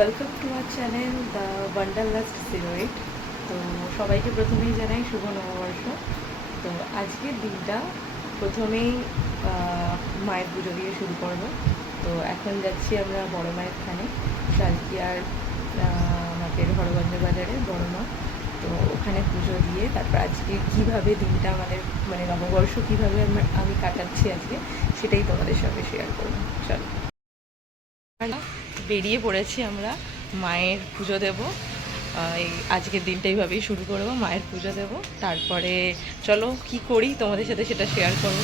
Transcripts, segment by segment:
Welcome to our channel the wanderlust 08। তো সবাইকে প্রথমেই জানাই শুভ নববর্ষ। তো আজকের দিনটা প্রথমেই মায়ের পুজো দিয়ে শুরু করব। তো এখন যাচ্ছি আমরা বড় মায়ের থানে, শালকিয়ার আমাদের হরগঞ্জ বাজারে বড় মা। তো ওখানে পুজো দিয়ে তারপর আজকে কীভাবে দিনটা আমাদের নববর্ষ কীভাবে আমি কাটাচ্ছি আজকে, সেটাই তোমাদের সঙ্গে শেয়ার করবো। চলো, বেরিয়ে পড়েছি আমরা মায়ের পুজো দেব। এই আজকের দিনটা এইভাবেই শুরু করবো, মায়ের পুজো দেব। তারপরে চলো কি করি তোমাদের সাথে সেটা শেয়ার করবো।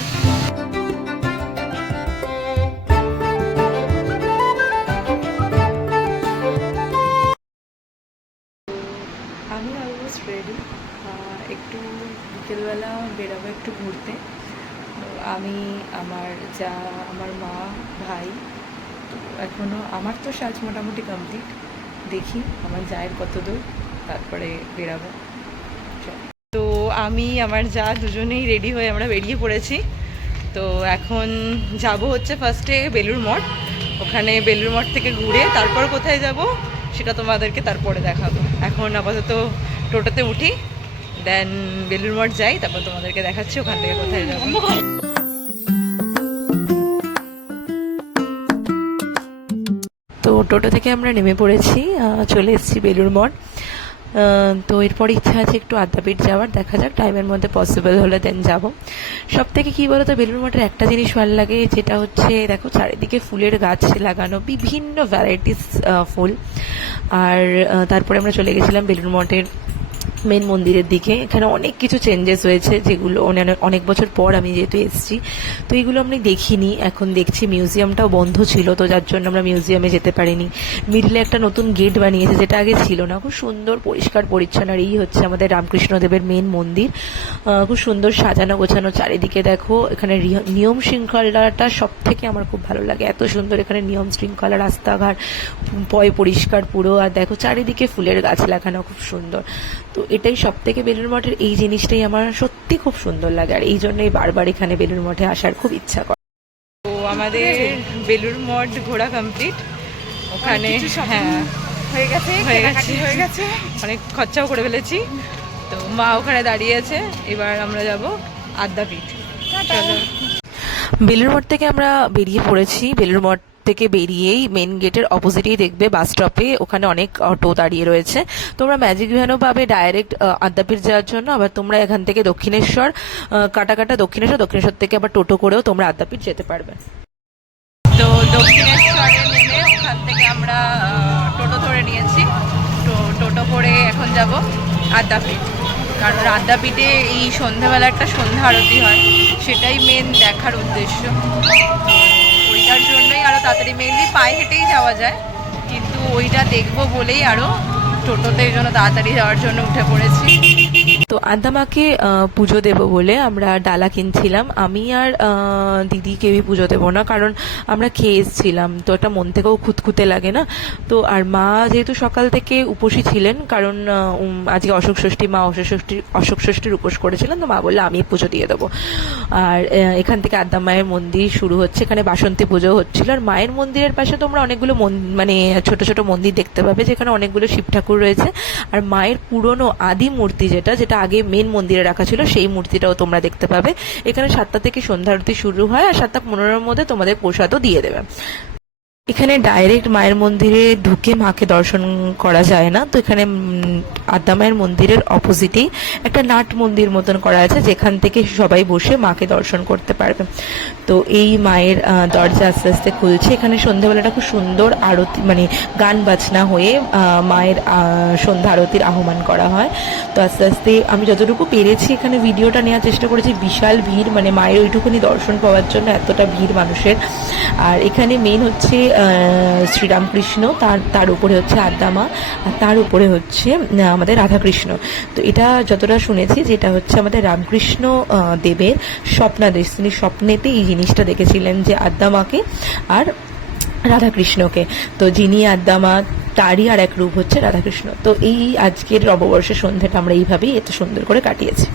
আমি অলমোস্ট রেডি, একটু বিকেলবেলা বেরোবো একটু ঘুরতে। আমি, আমার যা, আমার মা, ভাই। তো এখনও আমার তো সাজ মোটামুটি কমপ্লিট, দেখি আমার জায়ের কত দূর, তারপরে বেরাবো। তো আমি আমার যা দুজনেই রেডি হয়ে আমরা বেরিয়ে পড়েছি। তো এখন যাব হচ্ছে ফার্স্টে বেলুড় মঠ। ওখানে বেলুড় মঠ থেকে ঘুরে তারপর কোথায় যাব সেটা তোমাদেরকে তারপরে দেখাবো। এখন আপাতত টোটোতে উঠি, দেন বেলুড় মঠ যাই, তারপর তোমাদেরকে দেখাচ্ছি ওখান থেকে কোথায় যাবো। তো টোটো থেকে আমরা নেমে পড়েছি, চলে এসেছি বেলুড় মঠ। তো এরপর ইচ্ছা আছে একটু আদ্যাপীঠ যাওয়ার, দেখা যাক টাইমের মধ্যে পসিবল হলে দেন যাব। সব থেকে কী বলো তো, বেলুড় মঠের একটা জিনিস ভালো লাগে, যেটা হচ্ছে দেখো চারিদিকে ফুলের গাছ লাগানো, বিভিন্ন ভ্যারাইটিস ফুল। আর তারপরে আমরা চলে গেছিলাম বেলুড় মঠের মেন মন্দিরের দিকে। এখানে অনেক কিছু চেঞ্জেস হয়েছে, যেগুলো অনেক বছর পর আমি যেহেতু এসেছি, তো এগুলো আমি দেখিনি। এখন দেখছি মিউজিয়ামটাও বন্ধ ছিল, তো যার জন্য আমরা মিউজিয়ামে যেতে পারিনি। মিডলে একটা নতুন গেট বানিয়েছে, যেটা আগে ছিল না, খুব সুন্দর পরিষ্কার পরিচ্ছন্ন। আর এই হচ্ছে আমাদের রামকৃষ্ণদেবের মেন মন্দির, খুব সুন্দর সাজানো গোছানো। চারিদিকে দেখো, এখানে নিয়ম শৃঙ্খলাটা সব থেকে আমার খুব ভালো লাগে, এত সুন্দর এখানে নিয়ম শৃঙ্খলা, রাস্তাঘাট পরিষ্কার পুরো। আর দেখো চারিদিকে ফুলের গাছ লাগানো, খুব সুন্দর। তো এটাই সব থেকে বেলুড় মঠের এই জিনিসটাই আমার সত্যি খুব সুন্দর লাগে, আর এই জন্যই বারবার এখানে বেলুড় মঠে আসার খুব ইচ্ছা করে। তো আমাদের বেলুড় মঠ ঘোরা কমপ্লিট। ওখানে হ্যাঁ হয়ে গেছে, অনেক খরচাও করে ফেলেছি। তো মা ওখানে দাঁড়িয়ে আছে, এবার আমরা যাব আদ্যাপীঠ। বেলুড় মঠ থেকে আমরা বেরিয়ে পড়েছি। বেলুড় মঠ থেকে বেরিয়েই মেন গেটের অপোজিটেই দেখবে বাস স্টপে ওখানে অনেক অটো দাঁড়িয়ে রয়েছে। তোমরা ম্যাজিক ভ্যানও পাবে ডাইরেক্ট আদ্যাপীঠ যাওয়ার জন্য। আবার তোমরা এখান থেকে দক্ষিণেশ্বর দক্ষিণেশ্বর থেকে আবার টোটো করেও তোমরা আদ্যাপীঠ যেতে পারবে। তো দক্ষিণেশ্বরে নেমে ওখান থেকে আমরা টোটো ধরে নিয়েছি। তো টোটো করে এখন যাব আদ্যাপীঠ, কারণ আদ্যাপীঠে এই সন্ধ্যাবেলা একটা সন্ধ্যা আরতি হয়, সেটাই মেন দেখার উদ্দেশ্য। ওইটার জন্যই আরও তাড়াতাড়ি, মেনলি পায়ে হেঁটেই যাওয়া যায়, কিন্তু ওইটা দেখবো বলেই আরও টোটোতে এই জন্য তাড়াতাড়ি যাওয়ার জন্য উঠে পড়েছি। তো আদ্যামাকে পুজো দেব বলে আমরা ডালা কিনছিলাম। আমি আর দিদি কেউই পুজো দেবো না, কারণ আমরা খেয়ে এসেছিলাম, তো এটা মন থেকেও খুঁতখুঁতে লাগে না। তো আর মা যেহেতু সকাল থেকে উপোসী ছিলেন, কারণ আজকে অশোক ষষ্ঠী, মা অশোক ষষ্ঠীর উপোস করেছিলেন, তো মা বললে আমি পুজো দিয়ে দেবো। আর এখান থেকে আদ্যা মায়ের মন্দির শুরু হচ্ছে, এখানে বাসন্তী পুজো হচ্ছিল। আর মায়ের মন্দিরের পাশে তোমরা অনেকগুলো ছোট ছোট মন্দির দেখতে পাবে, যেখানে অনেকগুলো শিব ঠাকুর রয়েছে। আর মায়ের পুরনো আদি মূর্তি যেটা আগে মেন মন্দিরে রাখা ছিল, সেই মূর্তিটাও তোমরা দেখতে পাবে। এখানে 7টা থেকে সন্ধ্যা আরতি শুরু হয়, আর 7:15-র মধ্যে তোমাদের প্রসাদও দিয়ে দেবে। এখানে ডাইরেক্ট মায়ের মন্দিরে ঢুকে মাকে দর্শন করা যায় না, তো এখানে আদ্যা মায়ের মন্দিরের অপোজিটেই একটা নাট মন্দির মতন করা আছে, যেখান থেকে সবাই বসে মাকে দর্শন করতে পারবে। তো এই মায়ের দরজা আস্তে আস্তে খুলছে। এখানে সন্ধ্যাবেলাটা খুব সুন্দর আরতি, গান বাজনা হয়ে মায়ের সন্ধ্যা আরতির আহ্বান করা হয়। তো আস্তে আস্তে আমি যতটুকু পেরেছি এখানে ভিডিওটা নেওয়ার চেষ্টা করেছি। বিশাল ভিড়, মায়ের ওইটুকুনি দর্শন পাওয়ার জন্য এতটা ভিড় মানুষের। আর এখানে মেন হচ্ছে শ্রীরামকৃষ্ণ, তার উপরে হচ্ছে আদ্যা মা, আর তার উপরে হচ্ছে আমাদের রাধাকৃষ্ণ। তো এটা যতটা শুনেছি, যেটা হচ্ছে আমাদের রামকৃষ্ণ দেবের স্বপ্নাদেশ, তিনি স্বপ্নেতে এই জিনিসটা দেখেছিলেন, যে আদ্যা মাকে আর রাধাকৃষ্ণকে। তো যিনি আদ্যা মা, তারই আর এক রূপ হচ্ছে রাধাকৃষ্ণ। তো এই আজকের নববর্ষের সন্ধ্যাটা আমরা এইভাবেই এত সুন্দর করে কাটিয়েছি।